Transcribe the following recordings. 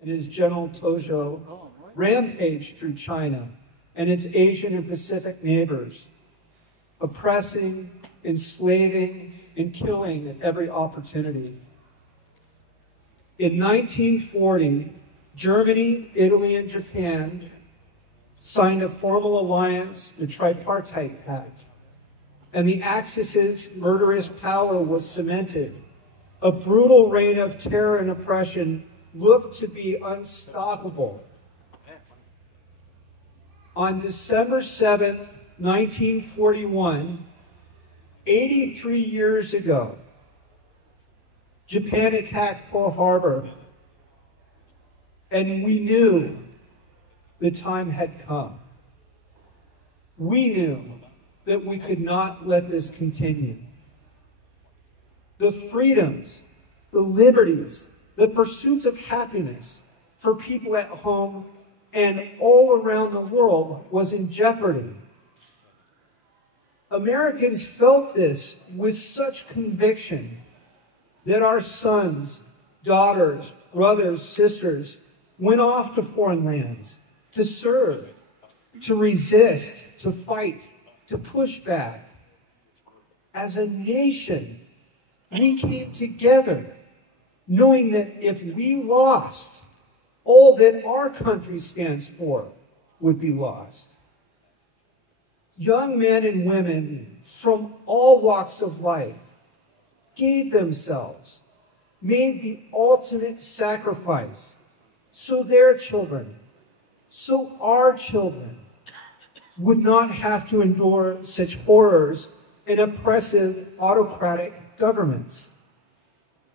and his General Tojo rampaged through China and its Asian and Pacific neighbors, oppressing, enslaving, and killing at every opportunity. In 1940, Germany, Italy, and Japan signed a formal alliance, the Tripartite Pact, and the Axis's murderous power was cemented. A brutal reign of terror and oppression looked to be unstoppable. On December 7th, 1941, 83 years ago, Japan attacked Pearl Harbor, and we knew the time had come. We knew that we could not let this continue. The freedoms, the liberties, the pursuits of happiness for people at home and all around the world was in jeopardy. Americans felt this with such conviction that our sons, daughters, brothers, sisters went off to foreign lands to serve, to resist, to fight, to push back. As a nation, we came together knowing that if we lost, all that our country stands for would be lost. Young men and women from all walks of life gave themselves, made the ultimate sacrifice so their children, so our children would not have to endure such horrors and oppressive autocratic governments.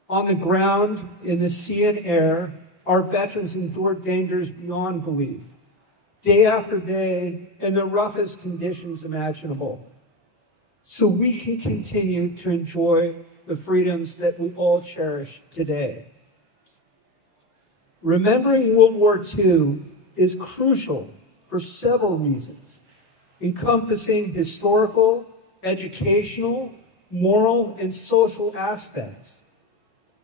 On the ground, in the sea and air, our veterans endured dangers beyond belief, day after day, in the roughest conditions imaginable, so we can continue to enjoy the freedoms that we all cherish today. Remembering World War II is crucial for several reasons, encompassing historical, educational, moral, and social aspects.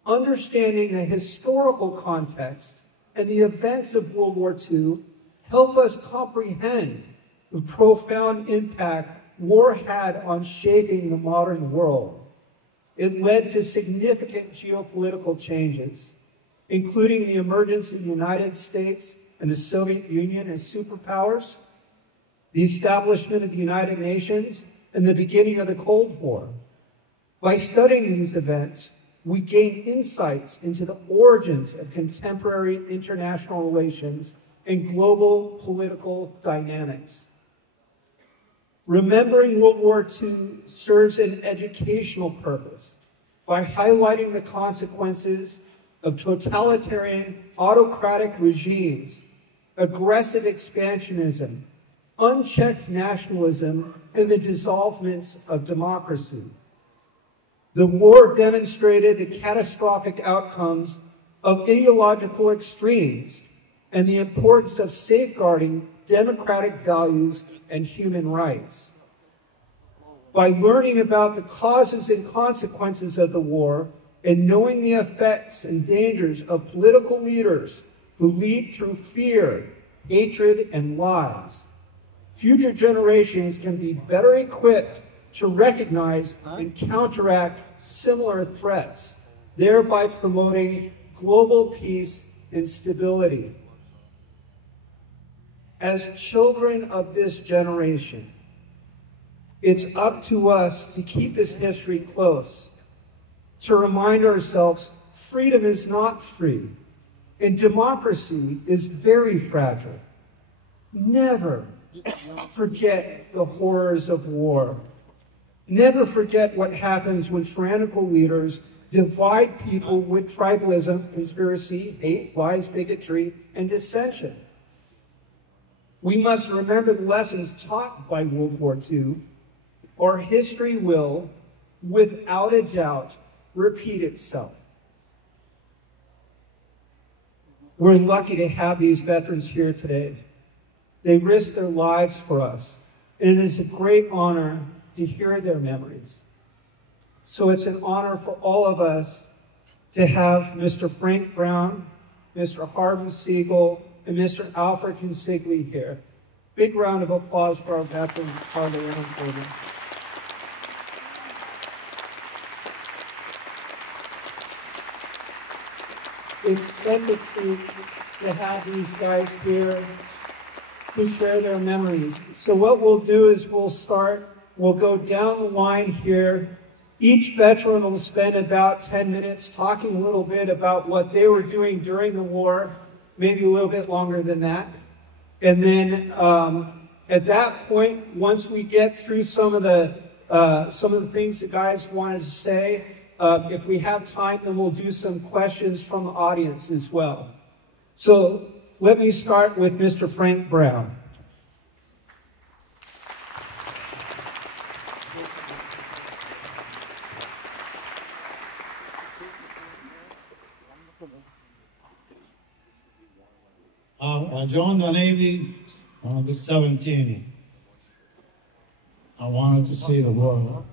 Understanding the historical context and the events of World War II help us comprehend the profound impact war had on shaping the modern world. It led to significant geopolitical changes, including the emergence of the United States and the Soviet Union as superpowers, the establishment of the United Nations, and the beginning of the Cold War. By studying these events, we gain insights into the origins of contemporary international relations and global political dynamics. Remembering World War II serves an educational purpose by highlighting the consequences of totalitarian, autocratic regimes, aggressive expansionism, unchecked nationalism, and the dissolvements of democracy. The war demonstrated the catastrophic outcomes of ideological extremes and the importance of safeguarding democratic values and human rights. By learning about the causes and consequences of the war and knowing the effects and dangers of political leaders who lead through fear, hatred, and lies, future generations can be better equipped to recognize and counteract similar threats, thereby promoting global peace and stability. As children of this generation, it's up to us to keep this history close, to remind ourselves freedom is not free, and democracy is very fragile. Never forget the horrors of war. Never forget what happens when tyrannical leaders divide people with tribalism, conspiracy, hate, lies, bigotry, and dissension. We must remember the lessons taught by World War II, or history will, without a doubt, repeat itself. We're lucky to have these veterans here today. They risked their lives for us, and it is a great honor to hear their memories. So it's an honor for all of us to have Mr. Frank Brown, Mr. Harvey Siegel, and Mr. Alfred Consigli here. Big round of applause for our veterans, Harley and Gordon. It's such a treat to have these guys here to share their memories. So what we'll do is we'll go down the line here. Each veteran will spend about 10 minutes talking a little bit about what they were doing during the war, maybe a little bit longer than that. And then at that point, once we get through some of the things the guys wanted to say, if we have time, then we'll do some questions from the audience as well. So let me start with Mr. Frank Brown. I joined the Navy when I was 17. I wanted to see the world.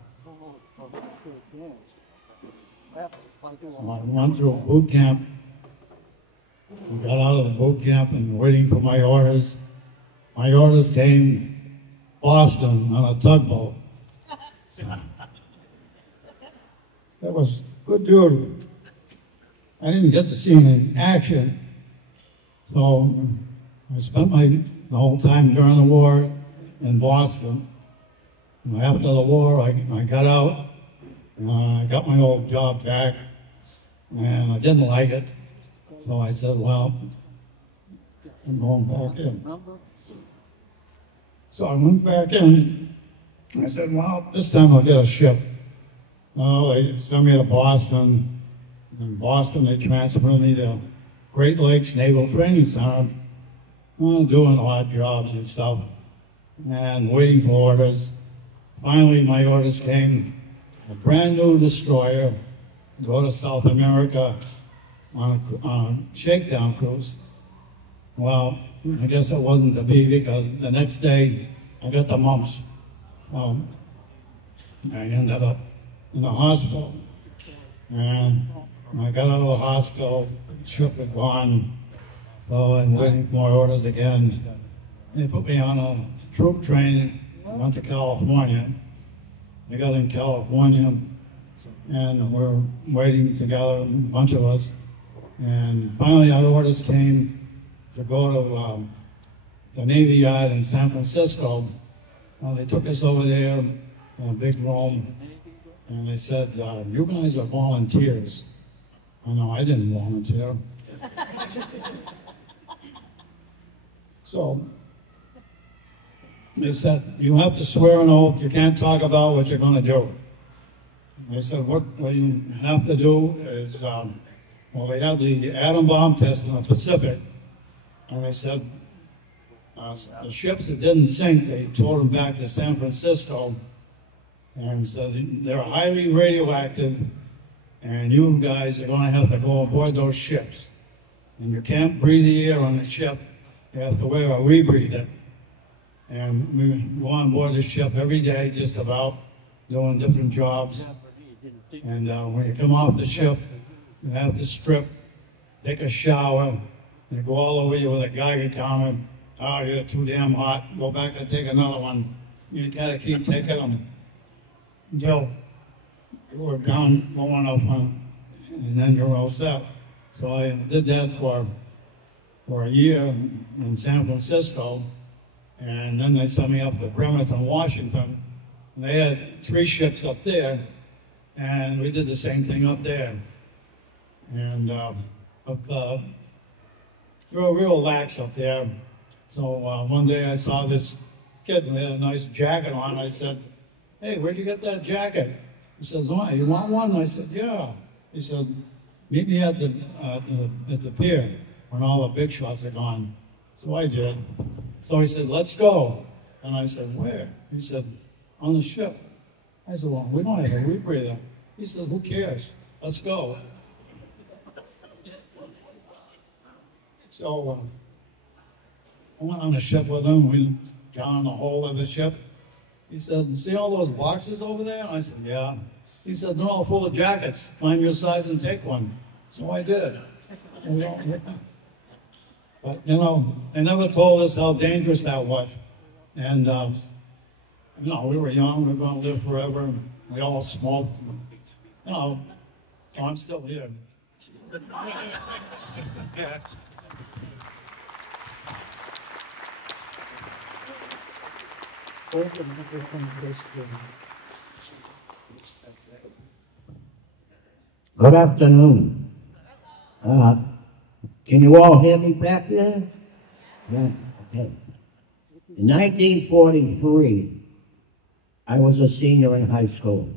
I went through a boot camp. I got out of the boot camp and waiting for my orders. My orders came Boston on a tugboat. That was good duty. I didn't get to see him in action. So I spent the whole time during the war in Boston. And after the war, I got out. I got my old job back, and I didn't like it. So I said, well, I'm going back in. So I went back in. I said, well, this time I'll get a ship. Well, they sent me to Boston. In Boston, they transferred me to Great Lakes Naval Training Center, doing odd jobs and stuff, and waiting for orders. Finally, my orders came, a brand new destroyer, go to South America on a shakedown cruise. Well, I guess it wasn't to be, because the next day I got the mumps. I ended up in the hospital, and when I got out of the hospital, the ship had gone, so I'm waiting for my orders again. They put me on a troop train, went to California. I got in California, and we're waiting together, a bunch of us. And finally, our orders came to go to the Navy Yard in San Francisco. Well, they took us over there in a big room, and they said, you guys are volunteers. Oh, no, I didn't volunteer. So they said, you have to swear an oath. You can't talk about what you're going to do. They said, what you have to do is, well, they had the atom bomb test in the Pacific. And they said, the ships that didn't sink, they towed them back to San Francisco and said, they're highly radioactive, and you guys are going to have to go aboard those ships. And you can't breathe the air on the ship. You have to wear a rebreather. And we go on board the ship every day, just about, doing different jobs. And when you come off the ship, you have to strip, take a shower, you go all over you with a Geiger counter. Oh, you're too damn hot. Go back and take another one. You gotta keep taking them until you're down low enough, and then you're all set. So I did that for a year in San Francisco, and then they sent me up to Bremerton, Washington. And they had 3 ships up there, and we did the same thing up there. And we were real lax up there. So one day I saw this kid with a nice jacket on. I said, hey, where'd you get that jacket? He says, oh, you want one? I said, yeah. He said, meet me at the pier when all the big shots are gone. So I did. So he said, let's go. And I said, where? He said, on the ship. I said, well, we don't have a rebreather. He said, who cares? Let's go. So I went on the ship with him. We got in the hold of the ship. He said, see all those boxes over there? And I said, yeah. He said, they're all full of jackets. Find your size and take one. So I did. But, you know, they never told us how dangerous that was. And, you know, we were young, we were going to live forever, and we all smoked. You know, so I'm still here. Good afternoon. Can you all hear me back there? Yeah, okay. In 1943, I was a senior in high school.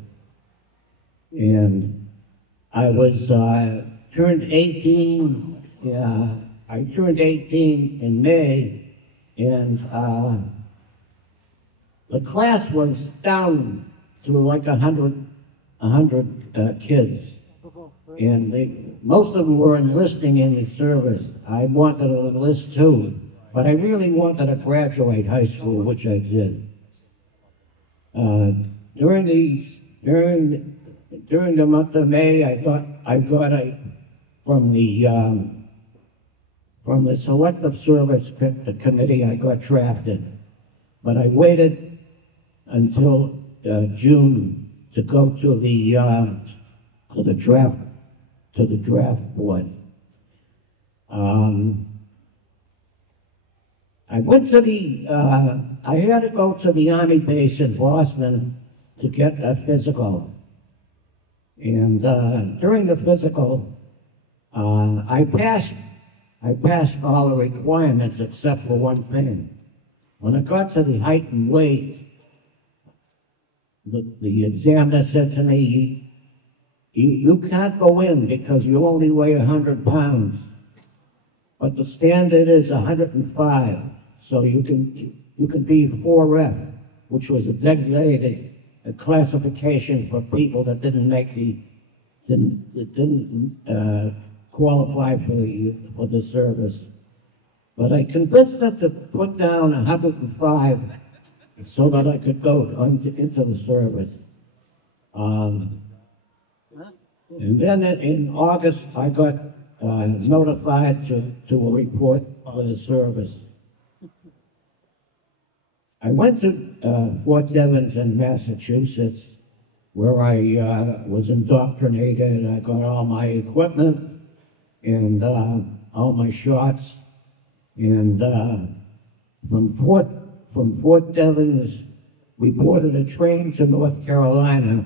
And I was turned 18. I turned 18 in May, and the class was down to like 100 kids, and most of them were enlisting in the service. I wanted to enlist too, but I really wanted to graduate high school, which I did. During the month of May, I got from the selective service committee, I got drafted, but I waited until June to go to the draft board. I went to I had to go to the Army base in Boston to get a physical. And during the physical, I passed all the requirements except for one thing. When I got to the height and weight, the examiner said to me, you can't go in because you only weigh 100 pounds. But the standard is 105, so you can be 4F, which was a designated classification for people that didn't qualify for the service. But I convinced them to put down 105 so that I could go into the service. And then in August, I got notified to report for the service. I went to Fort Devens in Massachusetts, where I was indoctrinated. I got all my equipment and all my shots. And from Fort Devens, we boarded a train to North Carolina.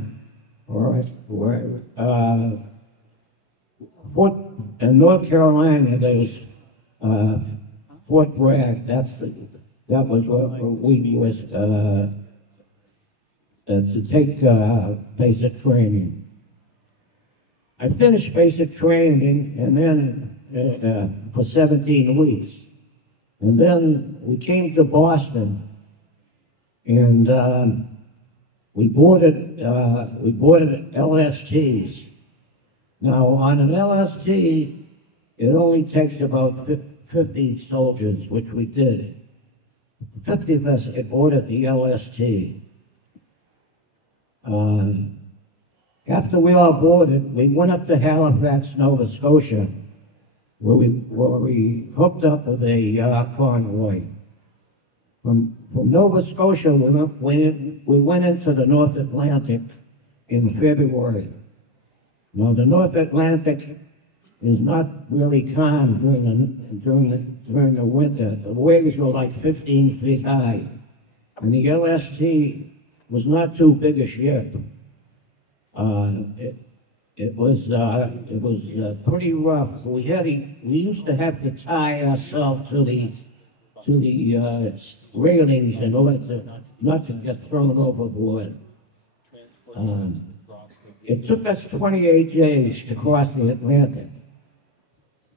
In North Carolina, there's Fort Bragg. That was where we was to take basic training. I finished basic training, and then for 17 weeks, and then we came to Boston, and we boarded LSTs. Now, on an LST, it only takes about 50 soldiers, which we did. 50 of us had boarded the LST. After we all boarded, we went up to Halifax, Nova Scotia, where we hooked up with a convoy. From Nova Scotia, we went into the North Atlantic in February. Now, the North Atlantic is not really calm during the winter. The waves were like 15 feet high, and the LST was not too big a ship. It was pretty rough. We used to have to tie ourselves to the railings in order not to get thrown overboard. It took us 28 days to cross the Atlantic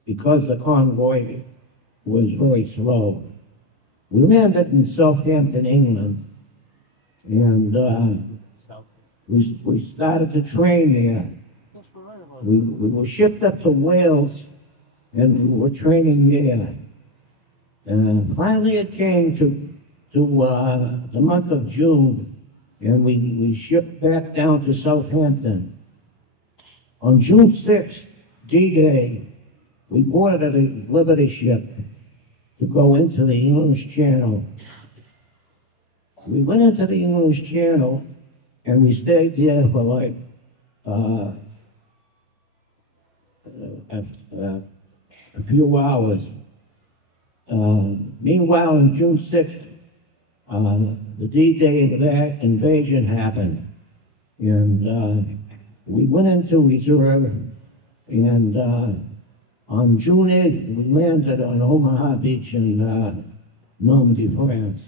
because the convoy was very slow. We landed in Southampton, England, and we started to train there. We were shipped up to Wales, and we were training there. And finally it came to the month of June, and we shipped back down to Southampton. On June 6th, D-Day, we boarded a Liberty ship, to go into the English Channel. We went into the English Channel and we stayed there for like a few hours. Meanwhile, on June 6th, the D-Day invasion happened. And we went into reserve, and on June 8th, we landed on Omaha Beach in Normandy, France.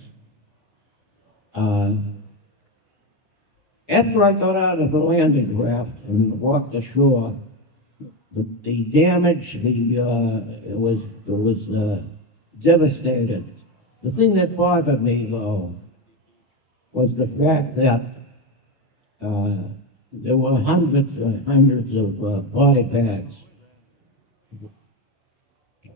After I got out of the landing craft and walked ashore, the damage, it was devastated. The thing that bothered me, though, was the fact that there were hundreds and hundreds of body bags.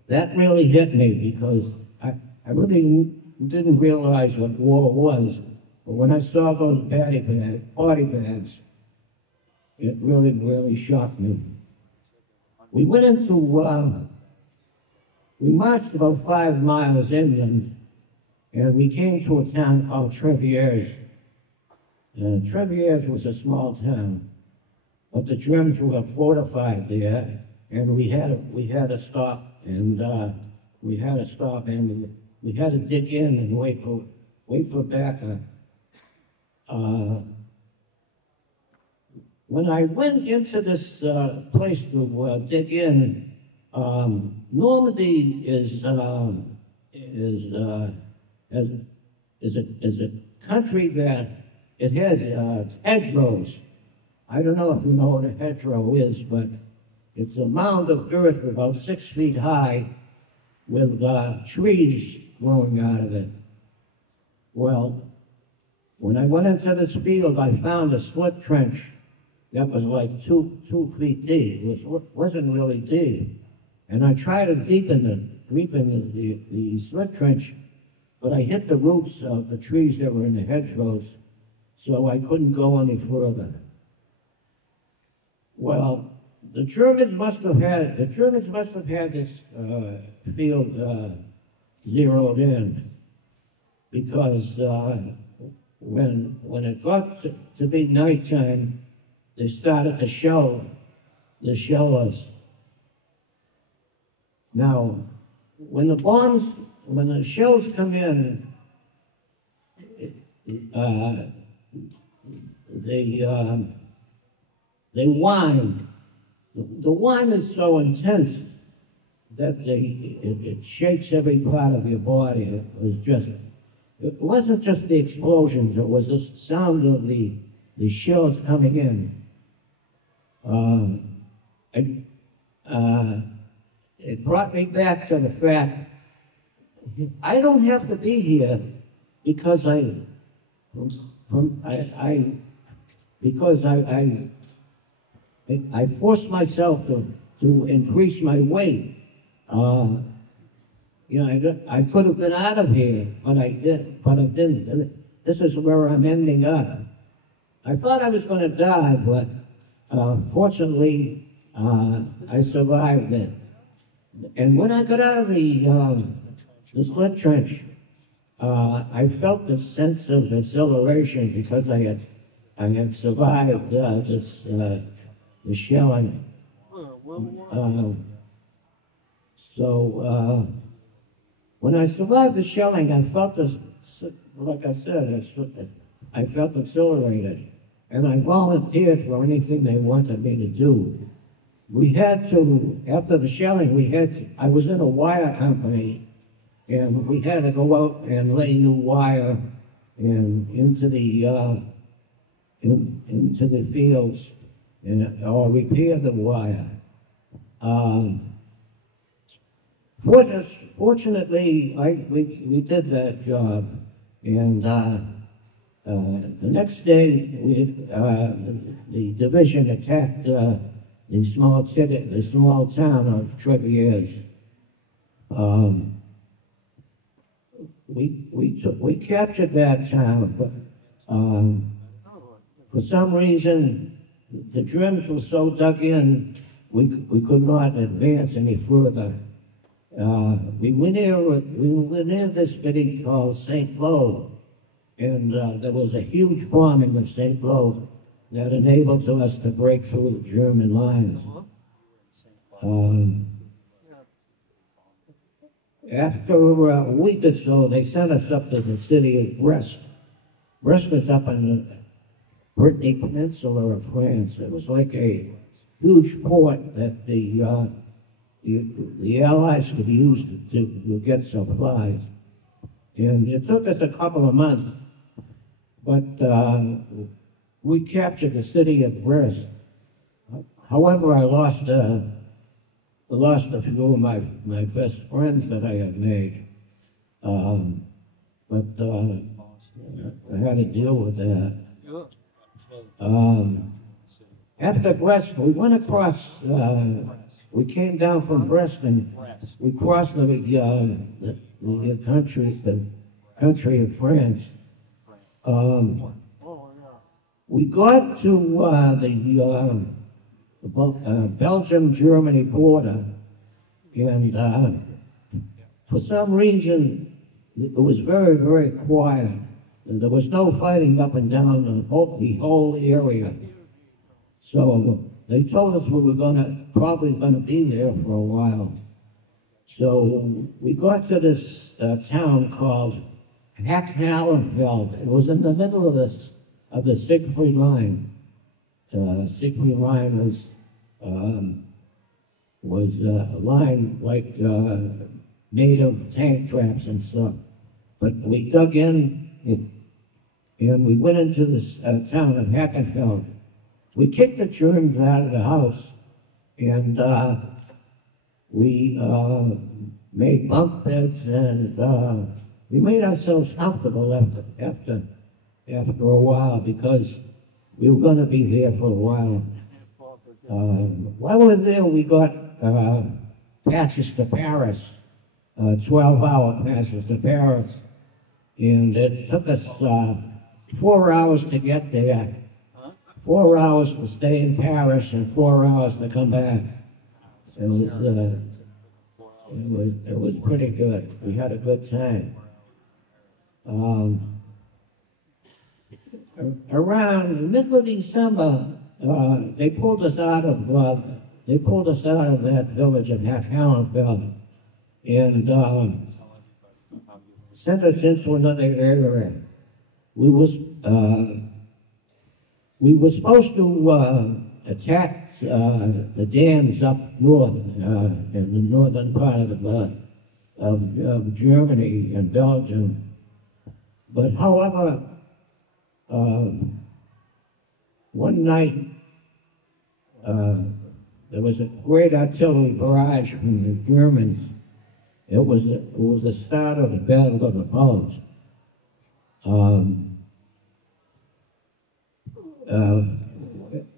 That really hit me because I really didn't realize what war was. But when I saw those body bags, it really, really shocked me. We went into, we marched about 5 miles inland, and we came to a town called Treviers. Treviers was a small town, but the Germans were fortified there, and we had to stop, and we had to dig in and wait for backup. When I went into this place to dig in, Normandy is a country that it has hedgerows. I don't know if you know what a hedgerow is, but it's a mound of earth about 6 feet high with trees growing out of it. Well, when I went into this field, I found a slit trench that was like 2 feet deep. It wasn't really deep. And I tried to deepen the slit trench, but I hit the roots of the trees that were in the hedgerows, so I couldn't go any further. Well, the Germans must have had this field zeroed in, because when it got to be nighttime, they started to shell us. Now, when the shells come in, they whine. The whine is so intense that it shakes every part of your body. It wasn't just the explosions, it was the sound of the shells coming in. It brought me back to the fact I don't have to be here because I forced myself to increase my weight. I could have been out of here, but I didn't. This is where I'm ending up. I thought I was going to die, but fortunately, I survived it. And when I got out of the slit trench, I felt a sense of exhilaration because I had survived the shelling. When I survived the shelling, I felt this, like I said, I felt exhilarated. And I volunteered for anything they wanted me to do. We had to, after the shelling, I was in a wire company, and we had to go out and lay new wire into the fields or repair the wire. Fortunately, we did that job, and the next day the division attacked the small town of Treviers. We captured that town, but for some reason the Germans were so dug in we could not advance any further. We were near this city called St. Lo, and there was a huge bombing of St. Lo that enabled us to break through the German lines. After a week or so, they sent us up to the city of Brest. Brest was up on the Brittany Peninsula of France. It was like a huge port that the Allies could use to get supplies. And it took us a couple of months, but we captured the city of Brest. However, I lost a few of my best friends that I had made. But I had to deal with that. After Brest, we went across, we came down from Brest and we crossed the country of France. We got to the Belgium-Germany border, and for some reason, it was very, very quiet. And there was no fighting up and down the whole area. So they told us we were probably gonna be there for a while. So we got to this town called Hack-Hallenfeld. It was in the middle of the Siegfried Line. Siegfried Line was a line like made of tank traps and stuff. But we dug in and we went into this town of Hackenfeld. We kicked the Germans out of the house, and we made bunk beds, and we made ourselves comfortable after a while, because we were going to be there for a while. While we were there, we got passes to Paris, 12-hour passes to Paris, and it took us 4 hours to get there. 4 hours to stay in Paris and 4 hours to come back. It was pretty good. We had a good time. Around the middle of December, they pulled us out of that village of Hack-Hallenfeld and sent us into another area. We were supposed to attack the dams up north in the northern part of Germany and Belgium. But however, one night there was a great artillery barrage from the Germans. It was the start of the Battle of the Bulge.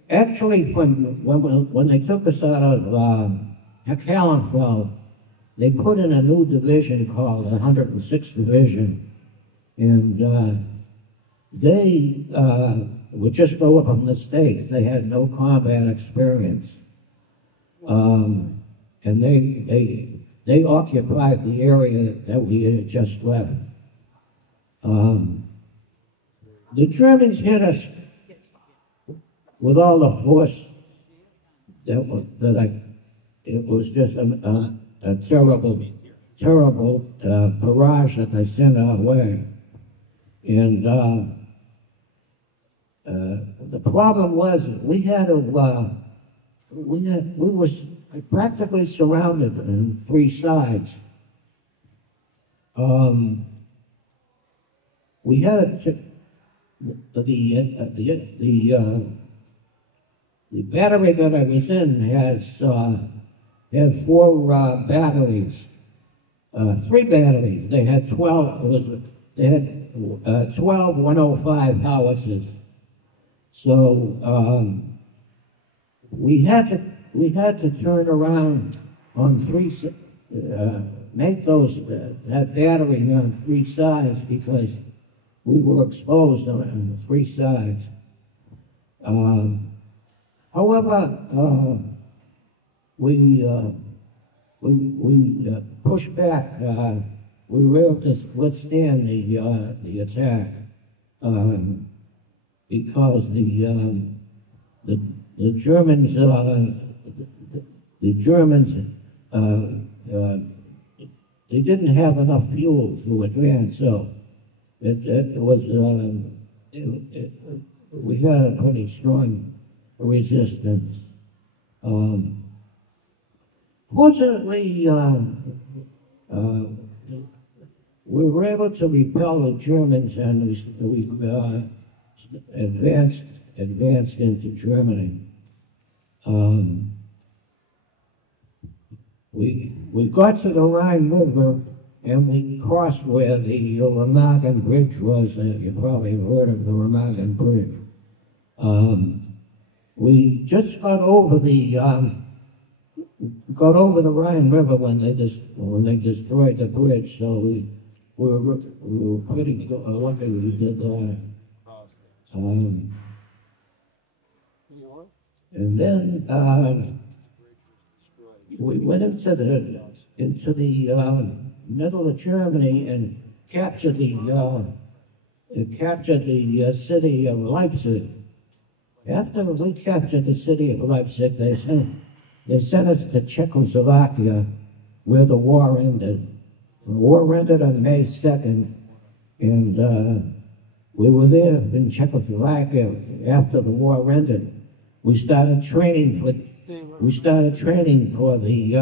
Actually, when they took us out of Hack-Hallenfeld, they put in a new division called the 106th Division, and they would just go from the States. They had no combat experience, and they occupied the area that we had just left. The Germans hit us with all the force it was just a terrible barrage that they sent our way. And the problem was we were practically surrounded on three sides. We had the battery that I was in had four batteries, three batteries. They had 12. They had 12 105 howitzers. So we had to turn around on make that battery on three sides, because we were exposed on three sides. However, we pushed back. We were able to withstand the attack because the Germans they didn't have enough fuel to advance. So it was we had a pretty strong resistance. Fortunately, we were able to repel the Germans, and we advanced into Germany. We got to the Rhine River, and we crossed where the Remagen Bridge was. You probably heard of the Remagen Bridge. We just got over the Rhine River when they destroyed the bridge. So we were pretty lucky we did that. And then we went into the middle of Germany and captured the city of Leipzig. After we captured the city of Leipzig, they sent us to Czechoslovakia, where the war ended. The war ended on May 2nd, and we were there in Czechoslovakia after the war ended. We started training for the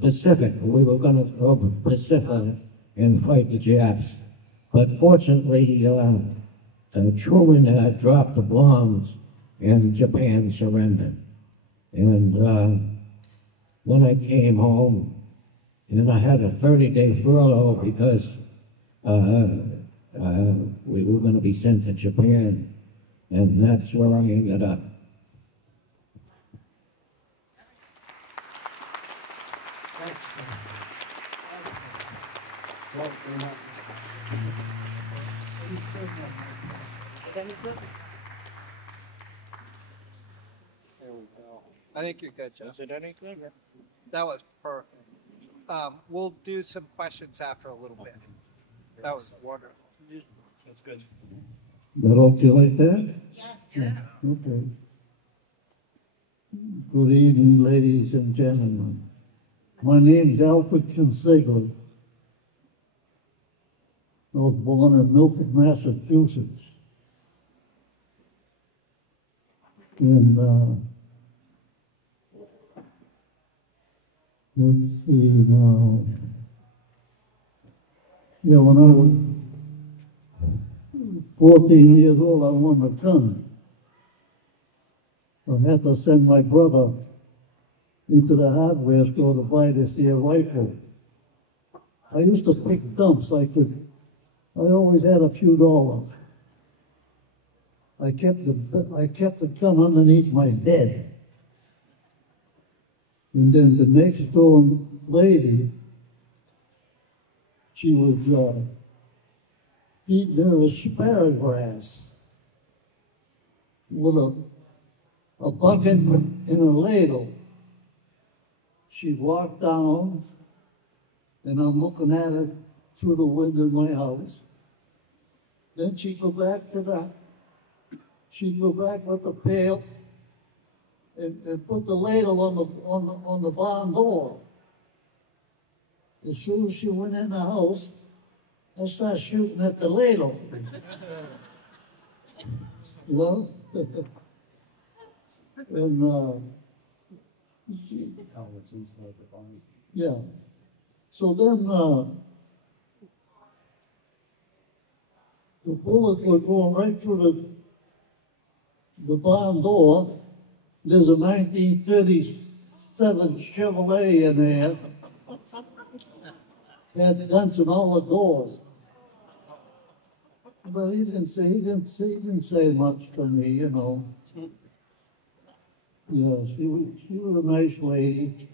Pacific. We were going to go to the Pacific and fight the Japs. But fortunately, Truman dropped the bombs and Japan surrendered. And then I came home and I had a 30-day furlough because we were going to be sent to Japan. And that's where I ended up. I think you're good, Joe. Is it any good? That was perfect. We'll do some questions after a little bit. That was wonderful. That's good. That okay like that? Yeah. Okay. Good evening, ladies and gentlemen. My name is Alfred Consigli. I was born in Milford, Massachusetts. And let's see now. Yeah, when I was 14 years old, I won a gun. I had to send my brother into the hardware store to buy this here rifle. I used to pick dumps. I always had a few dollars. I kept the gun underneath my bed. And then the next door lady, she was feeding her asparagus with a bucket and a ladle. She walked down, and I'm looking at her through the window of my house. Then she'd go back with the pail and put the ladle on the barn door. As soon as she went in the house, I started shooting at the ladle. You know? And yeah. So then the bullets were going right through the barn door. There's a 1937 Chevrolet in there. Had dents in all the doors. But he didn't say much to me, you know. Yeah, she was a nice lady.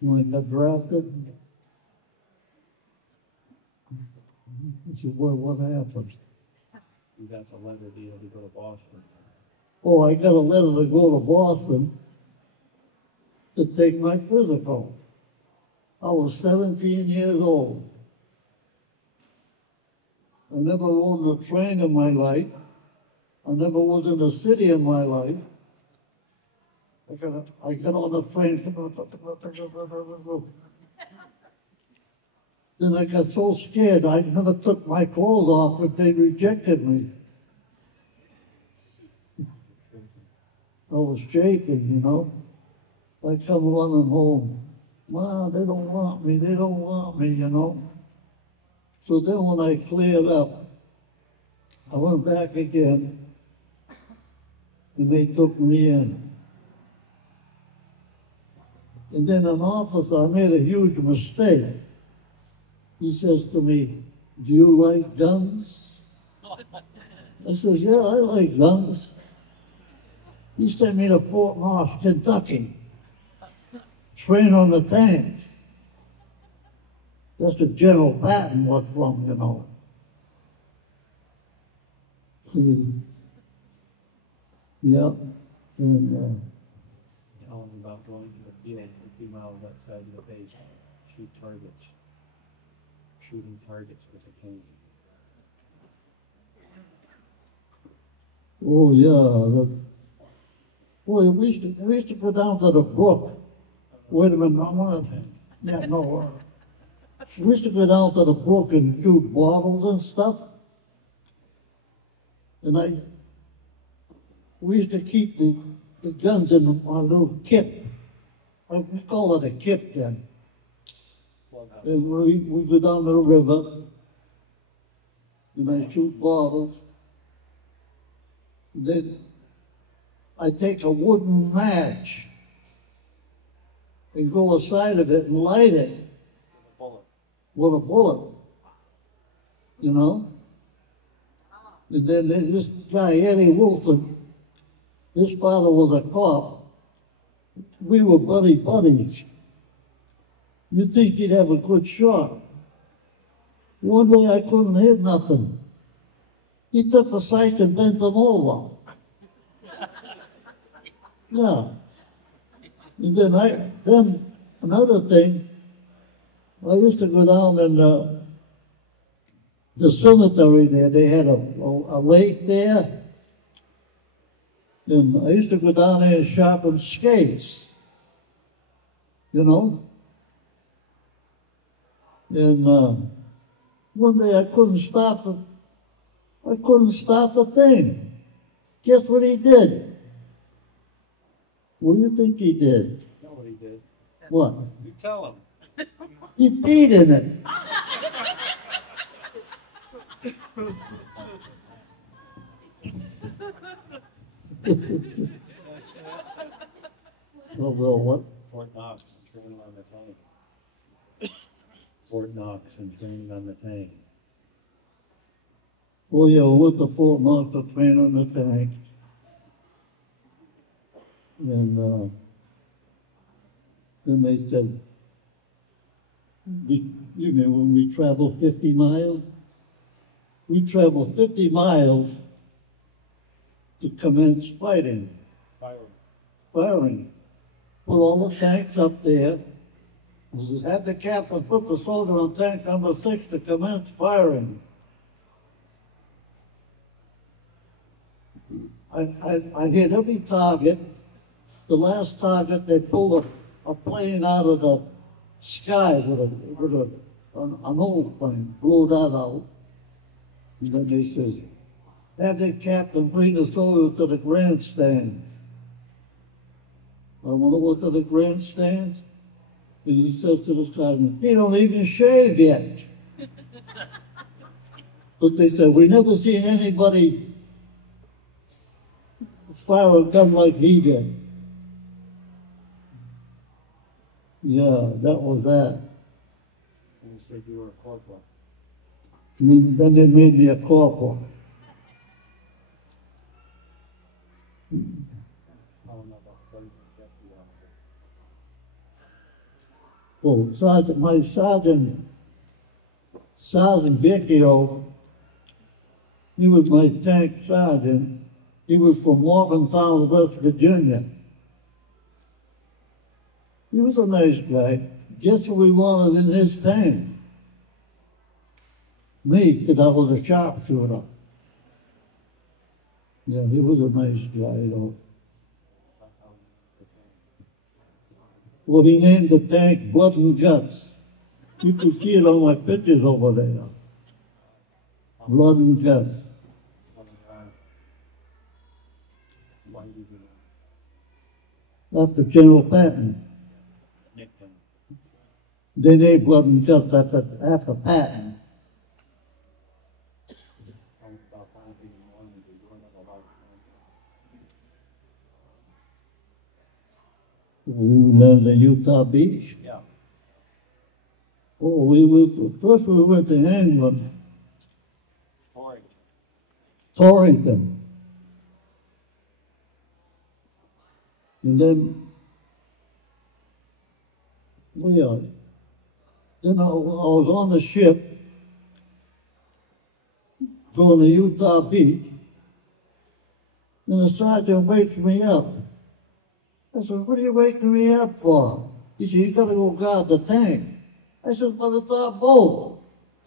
When I got drafted, I said, what happened? You got the letter deal to go to Boston. Oh, I got a letter to go to Boston to take my physical. I was 17 years old. I never rode a train in my life. I never was in the city in my life. I got on the train. Then I got so scared, I never took my clothes off, but they rejected me. I was shaking, you know. I come running home. Wow, they don't want me, you know. So then when I cleared up, I went back again, and they took me in. And then an officer, I made a huge mistake. He says to me, "Do you like guns?" I says, "Yeah, I like guns." He sent me to Fort Knox, Kentucky, train on the tanks. That's the General Patton was from, you know. Yeah. And, Tell them about going to the field 50 miles outside of the base, shoot targets, shooting targets with a cane. oh, yeah. Boy, we used to go down to the brook. Wait a minute, I want to, yeah, no. We used to go down to the brook and shoot bottles and stuff. And we used to keep the guns in our little kit. We call it a kit then. And we go down the river, and I shoot bottles. Then I take a wooden match and go aside of it and light it with a bullet, you know. And then this guy, Eddie Wilson, his father was a cop. We were buddies. You'd think he'd have a good shot. One day I couldn't hit nothing. He took the sight and bent them over. Yeah. And then another thing, I used to go down in the cemetery there. They had a lake there. And I used to go down there and sharpen skates, you know. And one day I couldn't stop the thing. Guess what he did? What do you think he did? Know what he did? What? You tell him. He peed in it. Oh, well, what? Fort Knox and training on the tank. Fort Knox and training on the tank. Oh, yeah, we went to Fort Knox to train on the tank. And then they said, you know, when we travel 50 miles, we travel 50 miles to commence fighting. Firing. Put all the tanks up there. Had the captain put the soldier on tank number 6 to commence firing. I hit every target. The last target, they pulled a plane out of the sky with an old plane, blew that out. And then they said, have the captain bring the soldier to the grandstands. I went over to the grandstands, and he says to the sergeant, he don't even shave yet. But they said, we never seen anybody fire a gun like he did. Yeah, that was that. And he said you were a corporal. And then they made me a corporal. I don't know about Sergeant Deputy Officer. Oh, my Sergeant Vecchio, he was my tank sergeant, He was from Morgantown, West Virginia. He was a nice guy. Guess what we wanted in his tank? Me, because I was a sharpshooter. Yeah, he was a nice guy, though. Well, he named the tank Blood and Guts. You can see it on my pictures over there. Blood and Guts. After General Patton. They named Blood and Guts after Patton. We landed in Utah Beach. Yeah. Oh, first we went to England, Torrington. Torrington. And then, then I was on the ship going to Utah Beach, and the sergeant wakes me up. I said, what are you waking me up for? He said, you gotta go guard the tank. I said, but it's our boat.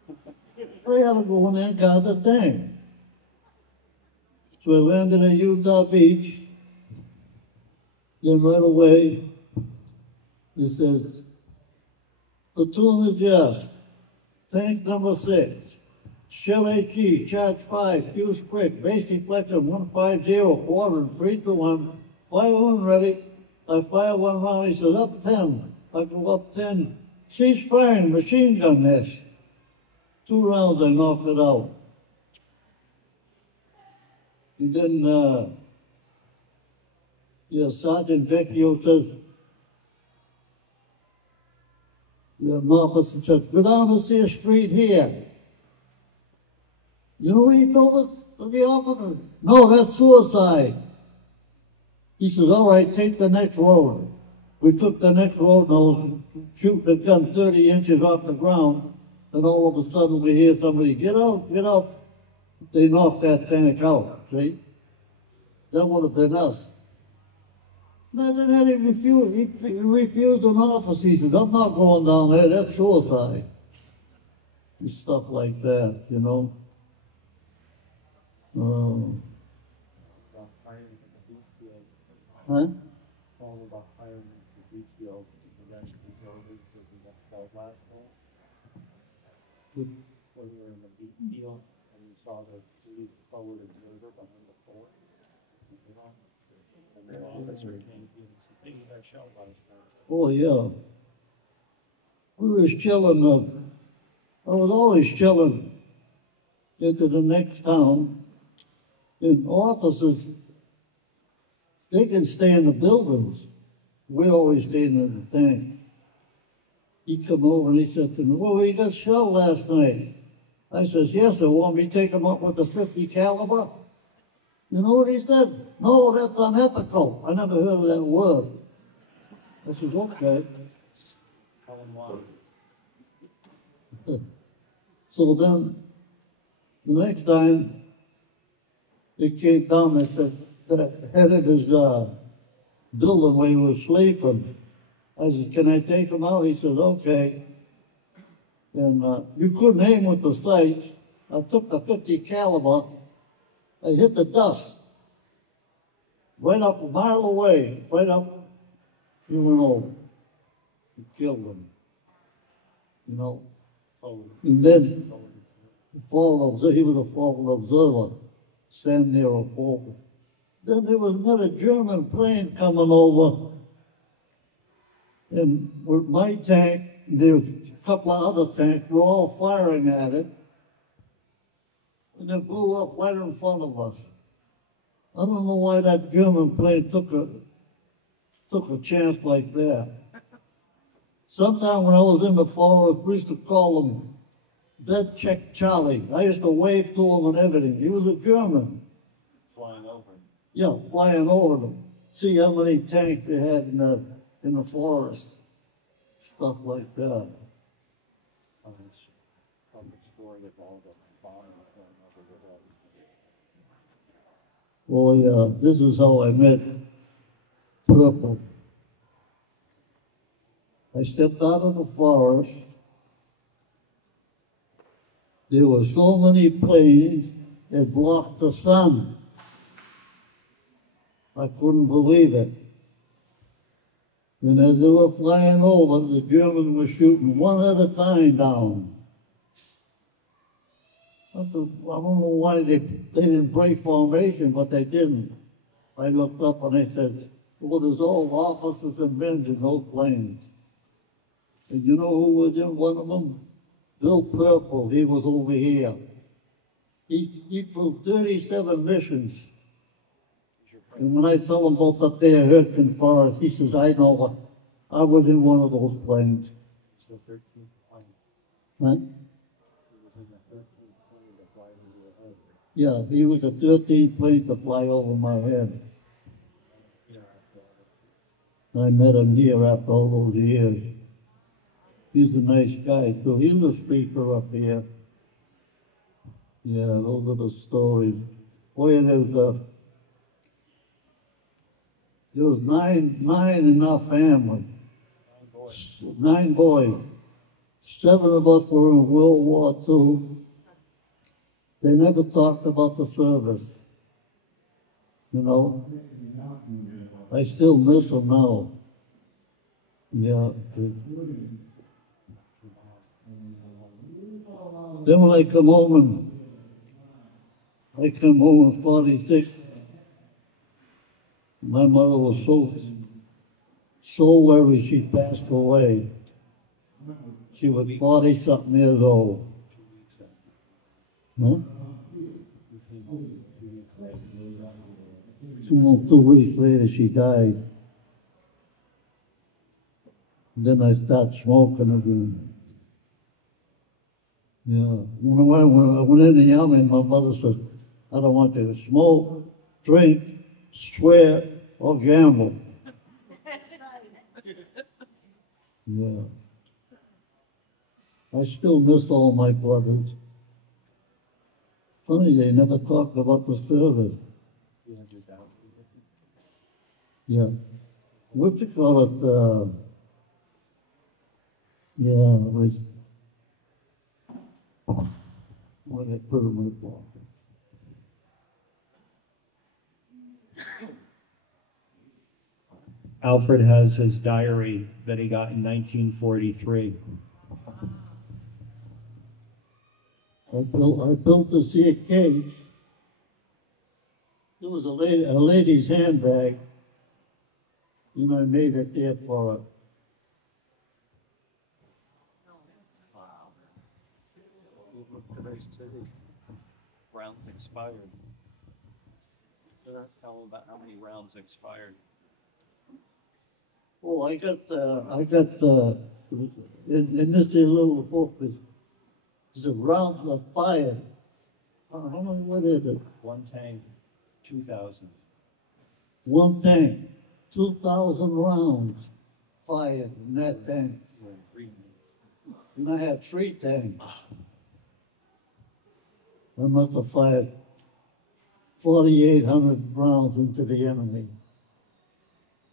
I gotta go in there and guard the tank. So I landed at Utah Beach. Then right away, it says, platoon adjust, tank number 6, shell HE, charge 5, fuse quick, base deflector 150, quadrant 3 to 1, fire one ready. I fire one round, he says, up 10. I go up 10. She's firing machine gun nest. 2 rounds, I knocked it out. And then, Sergeant Vecchio says, the officer says, go down to see a street here. You know what he told the officer? No, that's suicide. He says, all right, take the next road. We took the next road and I was shooting the gun 30 inches off the ground, and all of a sudden we hear somebody, get out, get out. They knocked that tank out, see? That would have been us. And then he refused an officer. He says, I'm not going down there, that's suicide. And stuff like that, you know. Huh? All about hiring the BTO, the rest of the buildings, so we got that last one. When we were in the BTO, and we saw the police forward observer behind the fort. And the officer came in and said, hey, you got shot last night. Oh, yeah. We was chilling, I was always chilling into the next town. And officers, they can stay in the buildings. We always stayed in the tank. He come over and he said to me, well, we got shot last night. I says, yes, sir, want me to take him up with the 50 caliber? You know what he said? No, that's unethical. I never heard of that word. I says, okay. Tell him why. So then, the next time, it came down at the head of his building where he was sleeping. I said, can I take him out? He said, okay. And you couldn't aim with the sights. I took the 50 caliber. I hit the dust. Right up a mile away, right up, he went over. He killed him. You know? And then, he was a forward observer, standing there a forward. Then there was another German plane coming over, and with my tank, there was a couple of other tanks, we're all firing at it, and it blew up right in front of us. I don't know why that German plane took a chance like that. Sometime when I was in the forest, we used to call him Bed Check Charlie. I used to wave to him and everything. He was a German. Flying over. Yeah, flying over them. See how many tanks they had in the forest. Stuff like that. Oh yeah, this is how I met Purple. I stepped out of the forest. There were so many planes that blocked the sun. I couldn't believe it. And as they were flying over, the Germans were shooting one at a time down. I don't know why they didn't break formation, but they didn't. I looked up and I said, well, there's all officers and men in those planes. And you know who was in one of them? Bill Purple, he was over here. He flew 37 missions. And when I tell him about that day at Hurricane Forest, he says, I know what. I was in one of those planes. The 13th plane. Huh? He was in the 13th plane to fly over your head. Yeah, he was the 13th plane to fly over my head. I met him here after all those years. He's a nice guy, too. He's a speaker up here. Yeah, those are the stories. Boy, there was nine in our family. 9 boys. 7 of us were in World War II. They never talked about the service. You know? I still miss them now. Yeah. Then when I come home in 46, my mother was so worried she passed away. She was 40-something years old. Huh? 2 weeks later, she died. Then I started smoking again. Yeah. When I went in the army, my mother said, I don't want you to smoke, drink, swear, or gamble. Yeah. I still miss all my brothers. Funny, they never talked about the service. Yeah. What you call it? Yeah, it was. What I put in my pocket. Alfred has his diary that he got in 1943. I built to see a cage. It was a lady's handbag, and I made it there for her. Wow. Today's city. Rounds expired. So let's tell them about how many rounds expired. Oh, I got in this little book is a round of fire. How many, what is it? 1 tank, 2,000. 1 tank, 2,000 rounds fired in that tank. And I had 3 tanks. I must have fired 4,800 rounds into the enemy.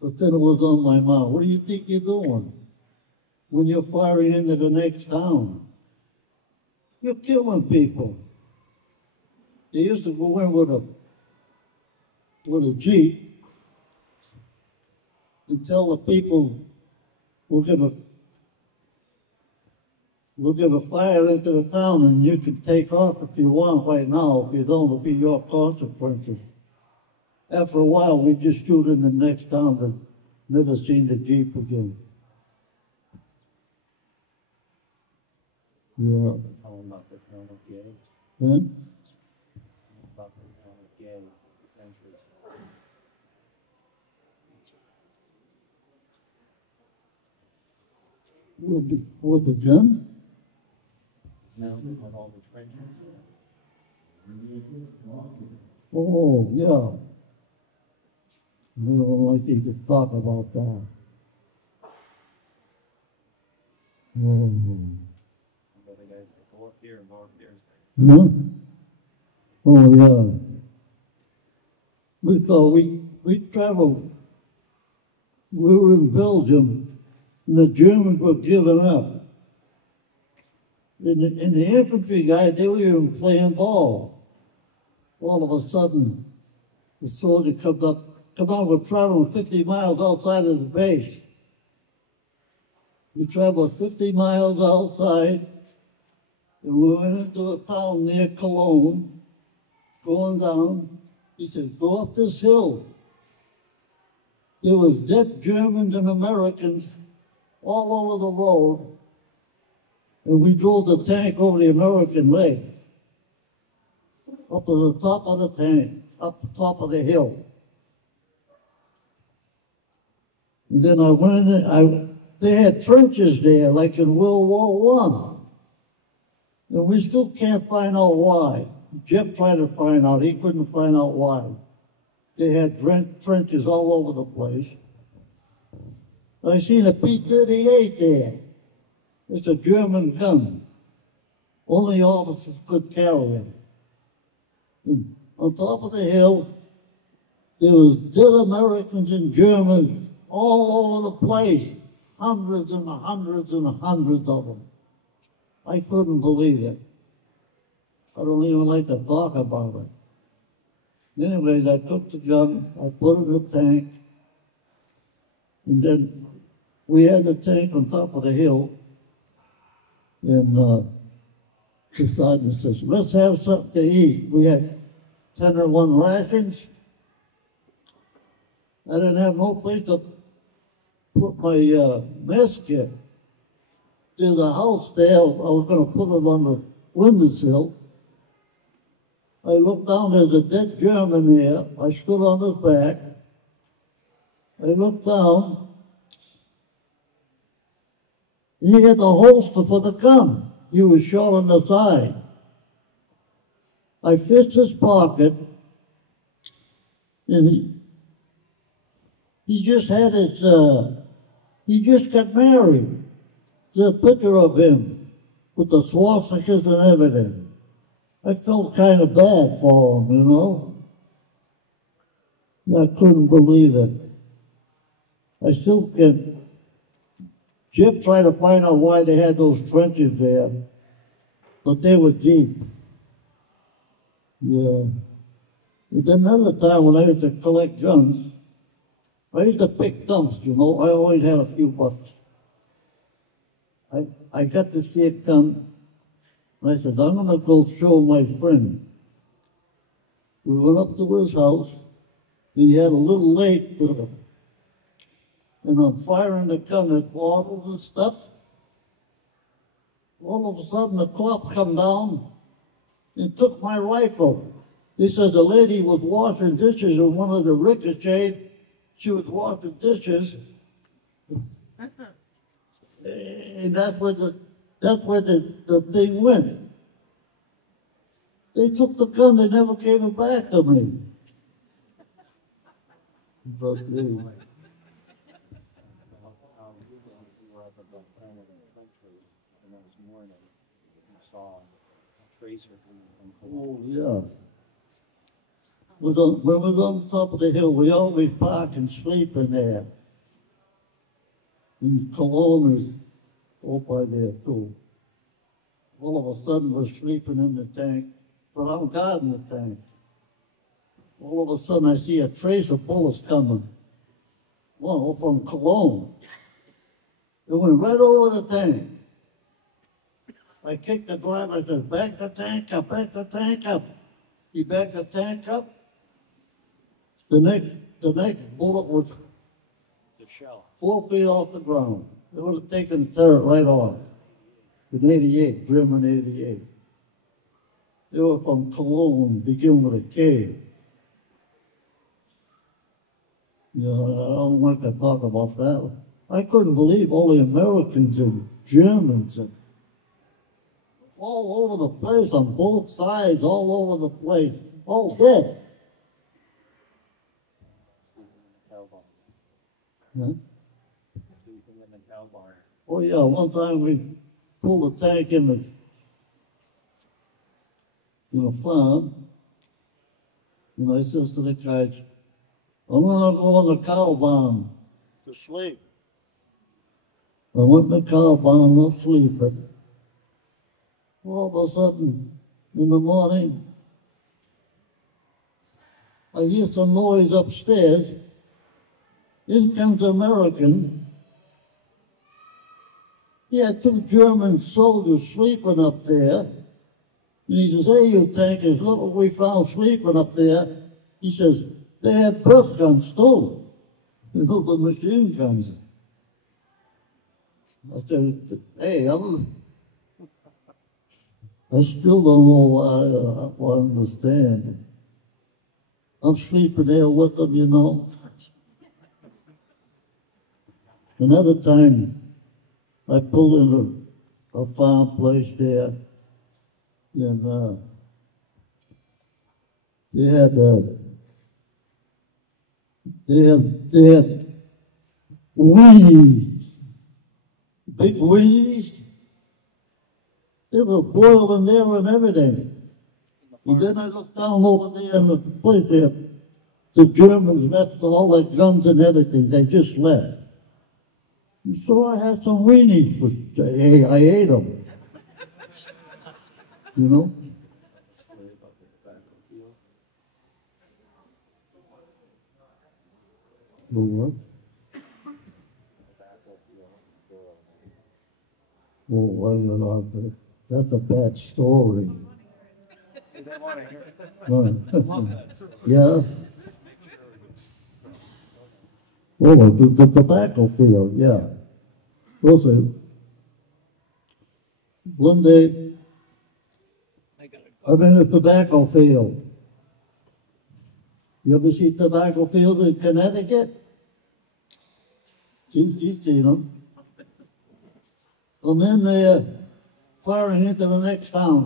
But then it was on my mind. What do you think you're doing when you're firing into the next town? You're killing people. They used to go in with a Jeep and tell the people we're gonna fire into the town and you can take off if you want right now. If you don't, it'll be your consequences. After a while, we just shoot in the next town and never seen the Jeep again. Yeah. Tell them about the town of Gay. Huh? About the town of Gay. Adventures. With the gun? Now, with all the trenches. Oh, yeah. I don't like you to talk about that. Oh. The other guys that go up here and go up here. Huh? Oh, yeah. we traveled, we were in Belgium, and the Germans were giving up. In the infantry guy, they were even playing ball. All of a sudden, the soldier come on, we're traveling 50 miles outside of the base. We traveled 50 miles outside, and we went into a town near Cologne, going down. He said, go up this hill. There was dead Germans and Americans all over the road, and we drove the tank over the American leg, up to the top of the tank, up the top of the hill. And then I went in, they had trenches there, like in World War I. And we still can't find out why. Jeff tried to find out, he couldn't find out why. They had trenches all over the place. I seen a P-38 there. It's a German gun. Only officers could carry it. And on top of the hill, there was dead Americans and Germans all over the place. Hundreds and hundreds and hundreds of them. I couldn't believe it. I don't even like to talk about it. Anyways, I took the gun, I put it in the tank, and then we had the tank on top of the hill, and the sergeant says, let's have something to eat. We had 10 or 1 rations. I didn't have no place to put my mess kit. There's a house there, I was going to put it on the windowsill. I looked down, there's a dead German there. I stood on his back. I looked down. He had the holster for the gun. He was shot on the side. I fished his pocket, and he just had his, he just got married. There's a picture of him with the swastikas and everything. I felt kind of bad for him, you know. I couldn't believe it. I still can't. Jeff tried to find out why they had those trenches there, but they were deep. Yeah. And then another time when I used to collect guns, I used to pick dumps, you know. I always had a few bucks. I got to see a gun, and I said, I'm going to go show my friend. We went up to his house, and he had a little lake with him. And I'm firing the gun at bottles and stuff. All of a sudden, the cop come down and took my rifle. He says a lady was washing dishes, and one of the ricocheted. She was washing dishes. And that's where the thing went. They took the gun, they never gave it back to me. But, oh, yeah. When we was on top of the hill, we always park and sleep in there. And Cologne is over there too. All of a sudden we're sleeping in the tank, but I'm guarding the tank. All of a sudden I see a trace of bullets coming. Well, from Cologne. It went right over the tank. I kicked the driver, I said, back the tank up, back the tank up. He backed the tank up. The next bullet was The shell. 4 feet off the ground. It would have taken the turret right off. In 88, German 88. They were from Cologne, begin with a K. You know, I don't like to talk about that. I couldn't believe all the Americans and Germans and all over the place, on both sides, all over the place, all dead. Huh? Sleeping in the cow barn. Oh yeah, one time we pulled a tank in the farm, and I says to the guys, I'm gonna go in the cow barn to sleep. I went in the cow barn, I'm sleeping. All of a sudden, in the morning, I hear some noise upstairs. In comes an American. He had two German soldiers sleeping up there. And he says, hey, you tankers, look what we found sleeping up there. He says, they had burp guns too. You know, the machine guns. I said, hey, I still don't know why I understand. I'm sleeping there with them, you know. Another time, I pulled into a farm place there, and they had weenies, big weenies. They were boiling there and everything. And then I looked down over there in the place there. The Germans left all their guns and everything. They just left. And so I had some weenies. I ate them. You know? The what? Oh, well, that's a bad story. Yeah. Oh, the tobacco field, yeah. Also, one day, I'm in a tobacco field. You ever see tobacco fields in Connecticut? You've seen them. I'm in there, firing into the next town.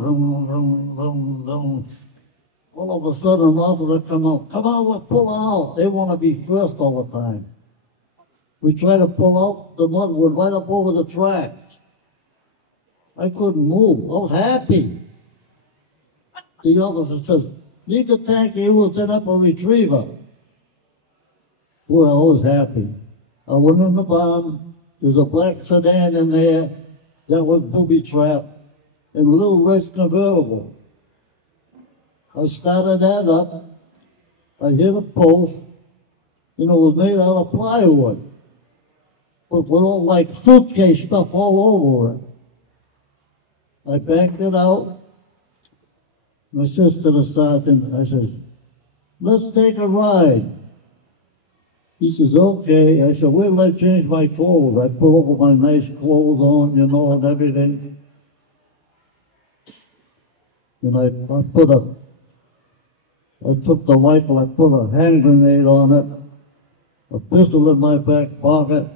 All of a sudden, an officer come out. Come on, we're pulling out. They want to be first all the time. We try to pull out, the mud went right up over the tracks. I couldn't move. I was happy. The officer says, need the tank here, we'll set up a retriever. Boy, I was happy. I went in the barn. There's a black sedan in there that was booby-trapped and a little red convertible. I started that up. I hit a post, and it was made out of plywood, but with all like suitcase stuff all over it. I backed it out. I says to the sergeant, I says, let's take a ride. He says, okay. I said, where did I change my clothes? I put over my nice clothes on, you know, and everything. And I took the rifle, I put a hand grenade on it, a pistol in my back pocket.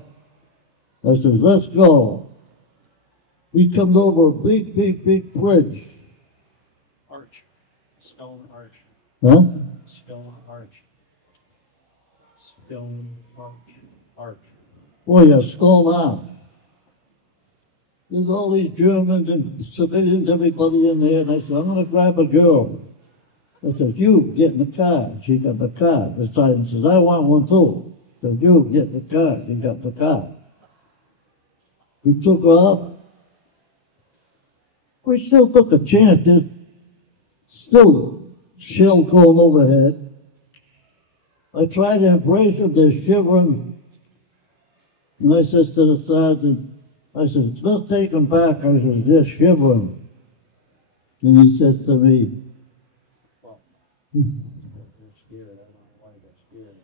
I says, let's go. We come over a big bridge. Arch. Stone arch. Huh? Stone arch. Stone arch. Oh yeah, stone arch. There's all these Germans and civilians, everybody in there, and I said, I'm gonna grab a girl. I said, you get in the car. She got the car. The sergeant says, I want one too. I said, you get in the car. She got the car. We took off. We still took a chance. There's still shell going overhead. I tried to embrace them. They're shivering. And I says to the sergeant, I said, let's take them back. I said, they're shivering. And he says to me, They're scared. I don't know why they're scared.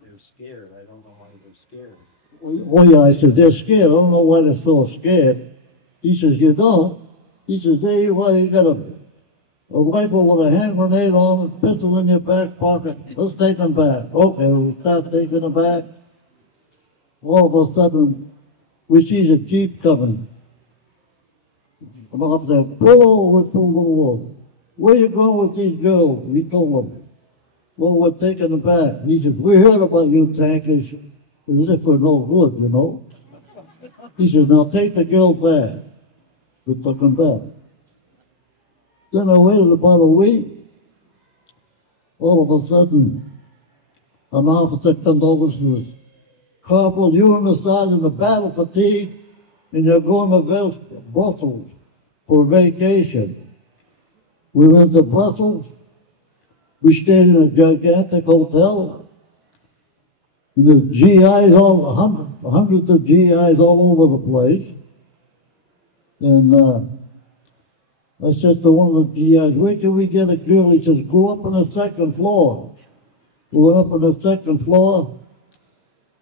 They're scared. I don't know why they're scared. oh yeah, I said, they're scared. I don't know why they're so scared. He says, you don't. He says, there you are, you got a rifle with a hand grenade on it, pistol in your back pocket. Let's take them back. Okay, we start taking them back. All of a sudden, we see a Jeep coming. I'm off there, pull over. Where you going with these girls? We told him. Well, we're taking them back. He said, we heard about you tankers. As if we're no good, you know. He said, now take the girl back. We took them back. Then I waited about a week. all of a sudden, an officer comes over and says, Corporal, you and the sergeant are battle fatigue, and you're going to Brussels for vacation. We went to Brussels. We stayed in a gigantic hotel. And there's GIs, hundreds of GIs all over the place. And I said to one of the GIs, where can we get a girl? He says, go up on the second floor. We went up on the second floor.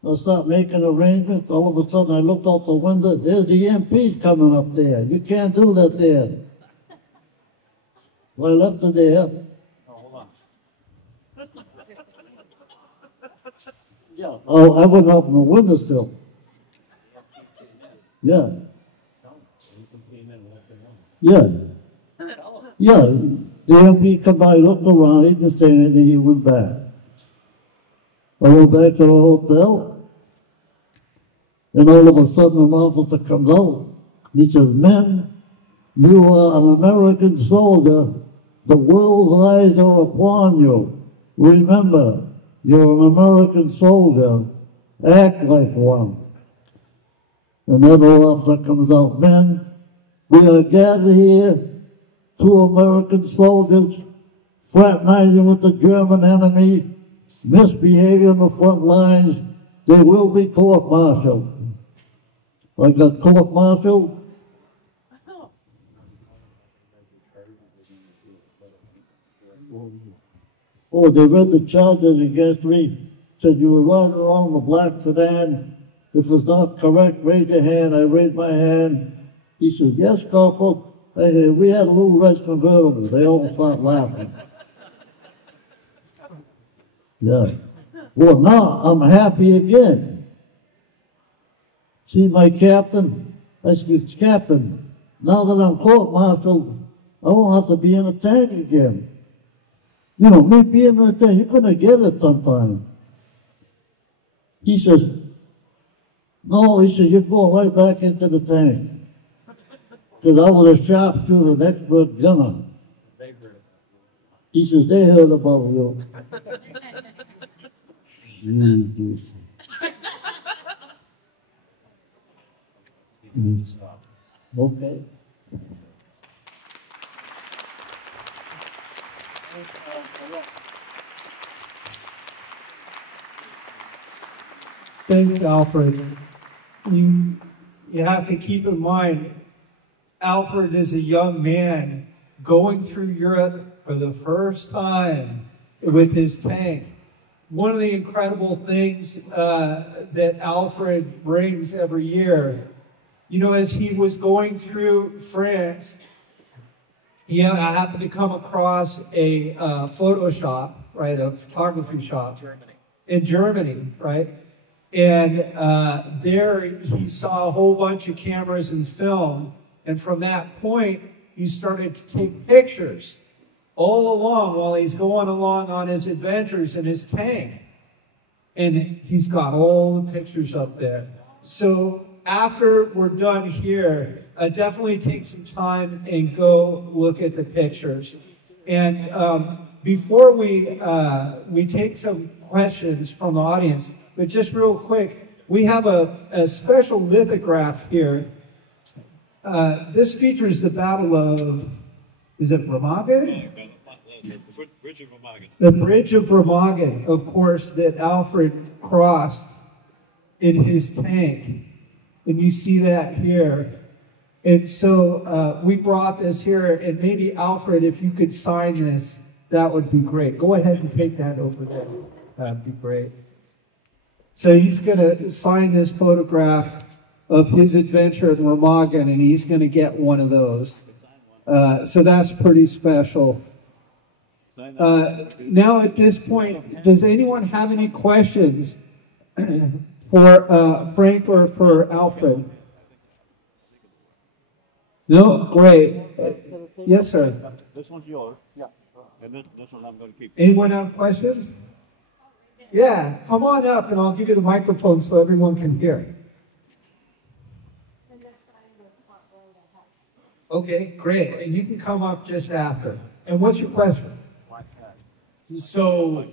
I start making arrangements. All of a sudden, I looked out the window. There's the MPs coming up there. You can't do that there. So I left it there. Yeah. Oh, I went up on the windowsill. Yeah. Yeah. Yeah. The MP come by, looked around, he didn't say anything, he went back. I went back to the hotel, and all of a sudden an officer comes out. He says, men, you are an American soldier. The world's eyes are upon you. Remember, you're an American soldier. Act like one. Another officer comes out, men, we are gathered here, 2 American soldiers fraternizing with the German enemy, misbehaving on the front lines. They will be court-martialed. I got court-martialed. Oh, they read the charges against me. Said you were running around the black sedan. If it's not correct, raise your hand. I raised my hand. He said, yes, Corporal. I said, we had a little red convertible. They all start laughing. Yeah. Well, now I'm happy again. See my captain? I said, Captain, now that I'm court-martialed, I won't have to be in a tank again. You know, me being in a tank, you're going to get it sometime. He says, no, he says, you're going right back into the tank. Because I was a sharpshooter, an expert gunner. He says, they heard about you. Okay. Thanks, Alfred. You have to keep in mind, Alfred is a young man going through Europe for the first time with his tank. One of the incredible things that Alfred brings every year, you know, as he was going through France, I happened to come across a photo shop, right, a photography shop in Germany, right? And there he saw a whole bunch of cameras and film. And from that point, he started to take pictures all along while he's going along on his adventures in his tank. And he's got all the pictures up there. So after we're done here, definitely take some time and go look at the pictures. And before we take some questions from the audience, but just real quick, we have a special lithograph here. This features the Battle of, is it Remagen? The Bridge of Remagen. The Bridge of Remagen, of course, that Alfred crossed in his tank. And you see that here. And so we brought this here, and maybe Alfred, if you could sign this, that would be great. Go ahead and take that over there. That'd be great. So he's going to sign this photograph of his adventure in Remagen, and he's going to get one of those. So that's pretty special. Now at this point, does anyone have any questions for Frank or for Alfred? No? Great. Yes, sir. This one's yours. Yeah. And this one I'm going to keep. Anyone have questions? Yeah, come on up and I'll give you the microphone so everyone can hear. Okay, great. And you can come up just after. And what's your question? So,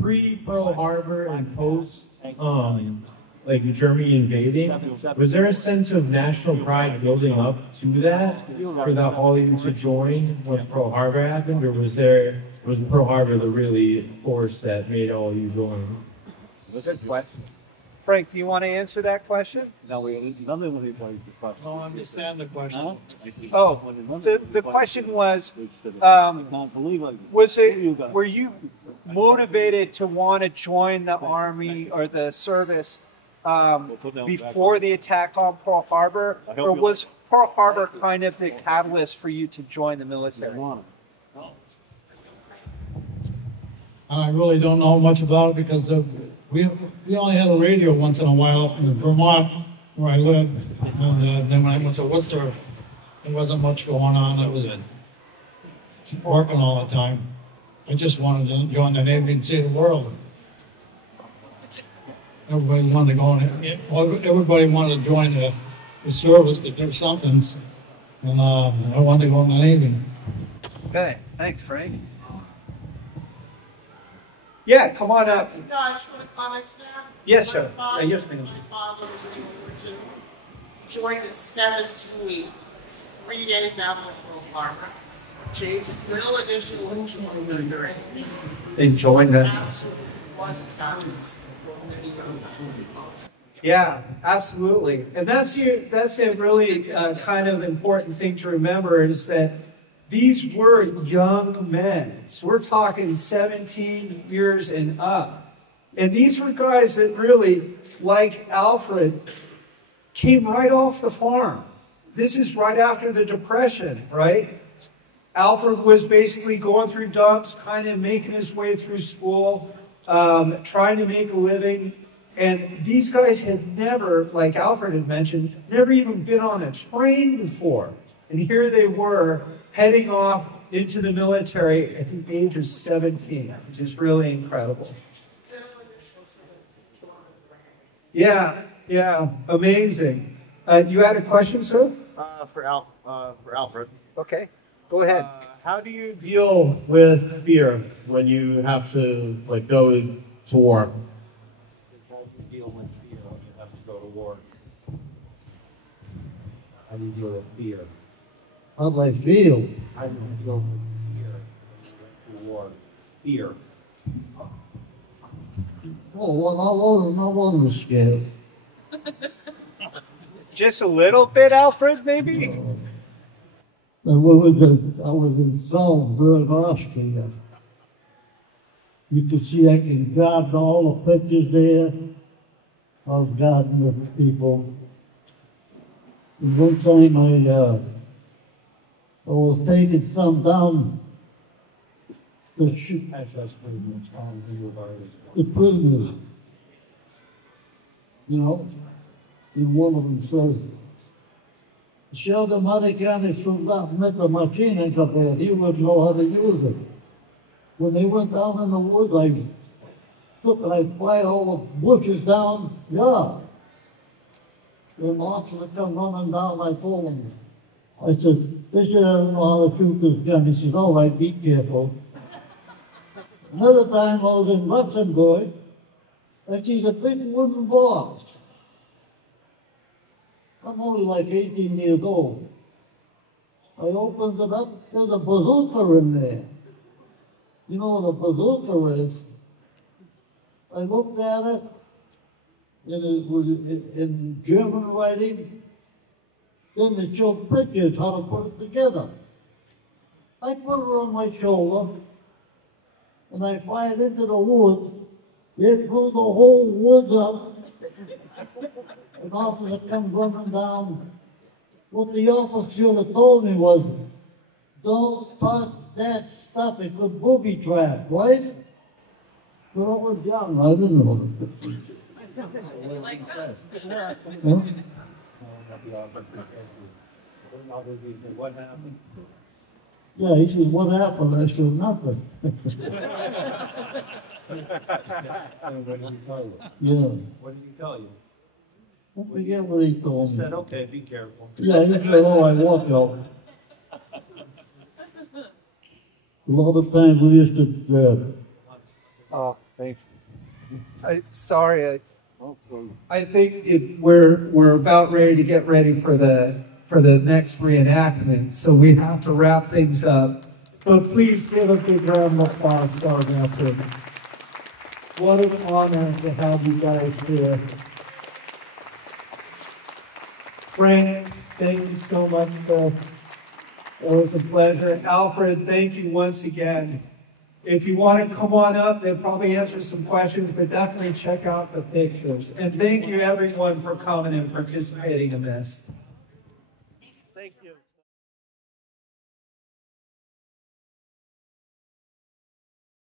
pre-Pearl Harbor and post, like Germany invading, was there a sense of national pride building up to that for that all even to join once Pearl Harbor happened, or was Pearl Harbor the really force that made all you join? Good question. Frank, do you want to answer that question? No, none of the employees I don't understand the question. Oh, so the question was, were you motivated to want to join the Army or the service before the attack on Pearl Harbor, or was Pearl Harbor kind of the catalyst for you to join the military? I really don't know much about it because we only had a radio once in a while in Vermont where I lived, and then when I went to Worcester, there wasn't much going on. I was working all the time. I just wanted to join the Navy and see the world. Everybody wanted to go in. Everybody wanted to join the service to do something, and I wanted to go in the Navy. Okay, thanks, Frank. Yeah, come on up. No, I just want to comment now. Yes, sir. Yes, ma'am. My father was in War II. Joined at 17, 3 days after Pearl Harbor. Changed his middle initial and joined underage. They joined us. Absolutely was a communist. Yeah, absolutely. And that's a really kind of important thing to remember is that these were young men. So we're talking 17 years and up. And these were guys that really, like Alfred, came right off the farm. This is right after the Depression, right? Alfred was basically going through dumps, kind of making his way through school, trying to make a living. And these guys had never, like Alfred had mentioned, never even been on a train before. And here they were, heading off into the military at the age of 17, which is really incredible. Yeah, amazing. You had a question, sir? For Alfred. Okay, go ahead. How do you deal with fear when you have to go to war? How do you deal with fear when you have to go to war? How do you deal with fear? How do I feel? How do you deal with fear when you went to war? Fear. Oh, I wasn't scared. Just a little bit, Alfred, maybe? I was in Salzburg, Austria. You can see I can garden all the pictures there. I was gardening with people. And one time I was taking some down to shoot the prisoners. You know, and one of them says, "Show americani soldat met the machine in kapel. He wouldn't know how to use it." When they went down in the woods, I fired all the bushes down. Yeah. Then the officer come running down. I told him, I said, "This guy doesn't know how to shoot this gun." He says, "All right, be careful." Another time I was in Luxembourg, I see a big wooden box. I'm only like 18 years old. I opened it up, there's a bazooka in there. You know what a bazooka is? I looked at it, and it was in German writing. Then it showed pictures how to put it together. I put it on my shoulder, and I fired into the woods. It blew the whole woods up. An officer comes running down. What the officer should have told me was, "Don't touch that stuff, it could booby trap," right? But I was young, I didn't know. Huh? What happened? Yeah, he says, "What happened?" I said, "Nothing." And what did he tell you? Yeah, What did he tell you? I forget what he He told me. said, "Okay, be careful." Yeah, he said, "Oh, I walked out." A lot of times we used to, Oh, thanks. I think we're about ready to get ready for the next reenactment, so we have to wrap things up. But please give a big round of applause for our veterans. What an honor to have you guys here. Frank, thank you so much. It was a pleasure. Alfred, thank you once again. If you want to come on up, they'll probably answer some questions, but definitely check out the pictures. And thank you everyone for coming and participating in this.